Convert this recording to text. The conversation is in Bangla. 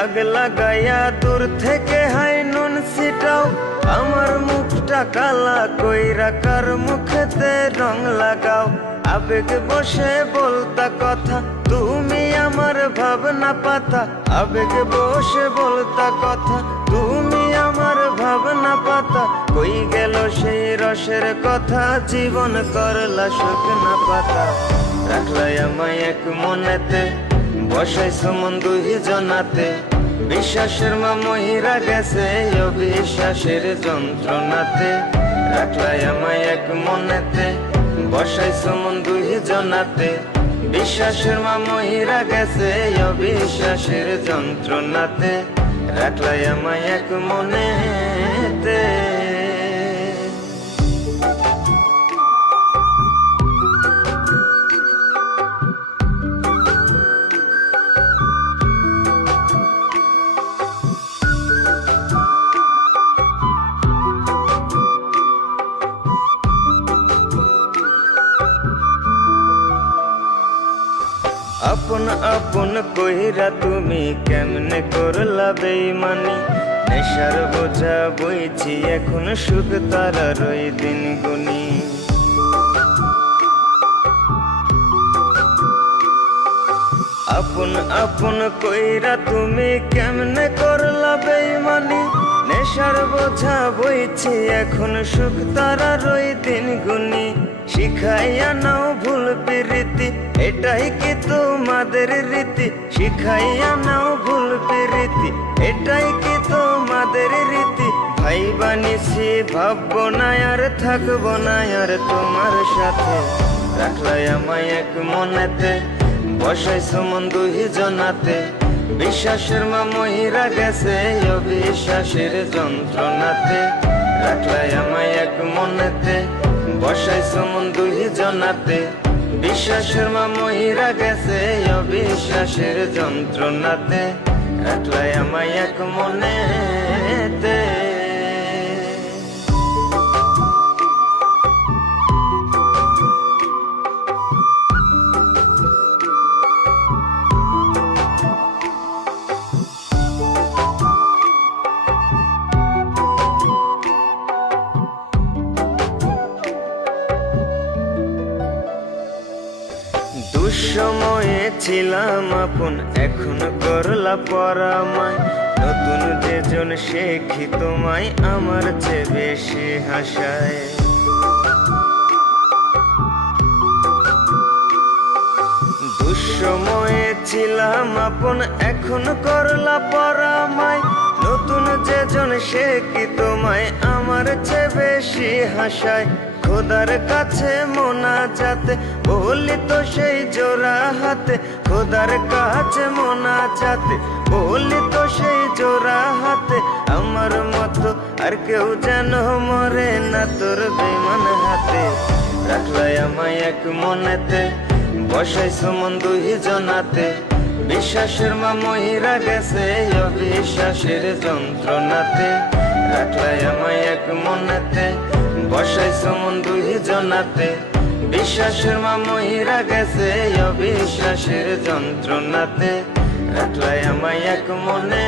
দাগ লাগাইয়া দূর থেকে হাই নুন ছিটাও, আমার মুখটা কালা কইরা কার মুখেতে রং লাগাও। আবেগ বসে বলতা কথা, তুমি আমার ভাবনা পাতা। আবেগ বসে বলতা কথা, তুমি আমার ভাবনা পাতা। কই গেল সেই রসের কথা, জীবন করলা শুকনা পাতা। রাখলাই আমায় এক মনেতে, বসাইছো মন দুই জনাতে। বিশ্বাসের মা মহিরা গেছে অবিশ্বাসের যন্ত্রণাতে। রাখলাই আমায় এক মনেতে, বসাইছো মন দুই জনাতে। বিশ্বাসের মা মহিরা গেছে অবিশ্বাসের যন্ত্রণাতে। রাখলাই আমায় এক মনেতে। আপন আপন কইরা তুমি কেমনে করলা বেইমানি। নেশার বোঝা বইছি এখন সুখ তারার ওই দিন গুনি। আপন আপন কইরা তুমি কেমনে করলা বেইমানি। নেশার বোঝা বইছি এখন সুখ তারার ওই দিন গুনি। শিখাইয়া নাও ভুল প্রীতি, এটাই কি তোমাদের রীতি। শিখাইয়া নাও ভুল প্রীতি, এটাই কি তোমাদের রীতি। ভাই বানিছি ভাববো না আর থাকবো না আর তোমার সাথে। রাখলাই আমায় এক মনেতে, বসাইছো মন দুই জনাতে। বিশ্বাসের মা মহিরা গেছে অবিশ্বাসের যন্ত্রণাতে। রাখলাই আমায় এক মনেতে, বসাইছো মন দুই জনাতে। বিশ্বাসের মা মহিরা গেছে অবিশ্বাসের যন্ত্রণাতে। রাখলাই আমায় এক মনেতে। দুঃসময়ে ছিলাম আপন, এখন করলা পরামায়। নতুন যেজন শেখি তোমায় আমার চেয়ে বেশি হাসায়। দুঃসময়ে ছিলাম আপন, এখন করলা পরামায়। নতুন যেজন শেখি তোমায় আমার চেয়ে বেশি হাসায়। খোদার কাছে মোনাজাতে বলি তো সেই জোড়া হাতে। খোদার কাছে মোনাজাতে বলি তো সেই জোড়া হাতে। আমার মতো আর কেউ যেন মরে না তোর বেমান হাতে। রাখলাই আমায় এক মনেতে, বসাইছো মন দুই জনাতে। বিশ্বাসের মা মহিরা গেছে অবিশ্বাসের যন্ত্রণাতে। রাখলাই আমায় এক মনেতে, বসাইছো মন দুই জনাতে। বিশ্বাসের মা মহিরা গেছে অবিশ্বাসের যন্ত্রণাতে। রাখলাই আমায় এক মনে।